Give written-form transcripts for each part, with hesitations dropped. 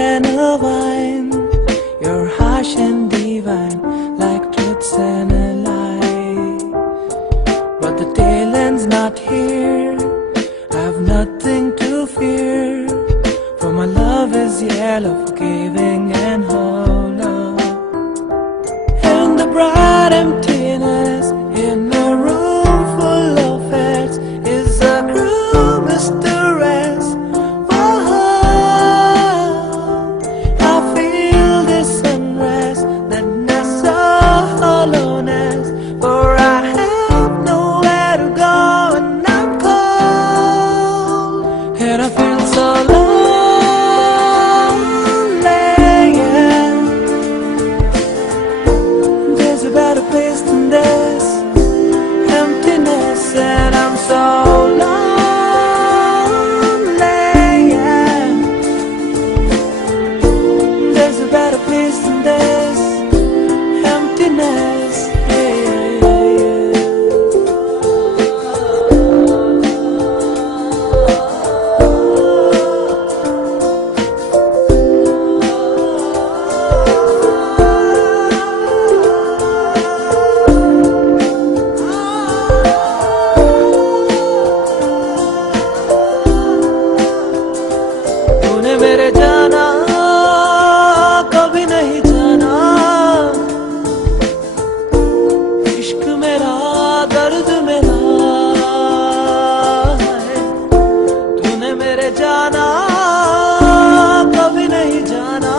and a wine. You're harsh and divine, like truths and a lie. But the tail end's not here. I've nothing to fear, for my love is yellow, forgiving and hollow. And the bright emptiness in a room full of heads is a cruel mistress. Oh, I feel this unrest, sadness, hollowness, for I have nowhere to go and I'm cold, and I feel so lonely, yeah. There's a better place than this emptiness, and I'm so lonely, yeah. There's a better place than this emptiness, yeah, yeah, तूने मेरे जाना कभी नहीं जाना, इश्क मेरा दर्द मेरा है। तूने मेरे जाना कभी नहीं जाना,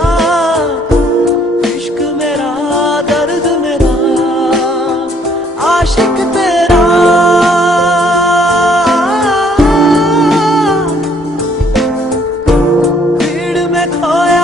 इश्क मेरा दर्द मेरा, आशिक तेरा भीड़ में खोया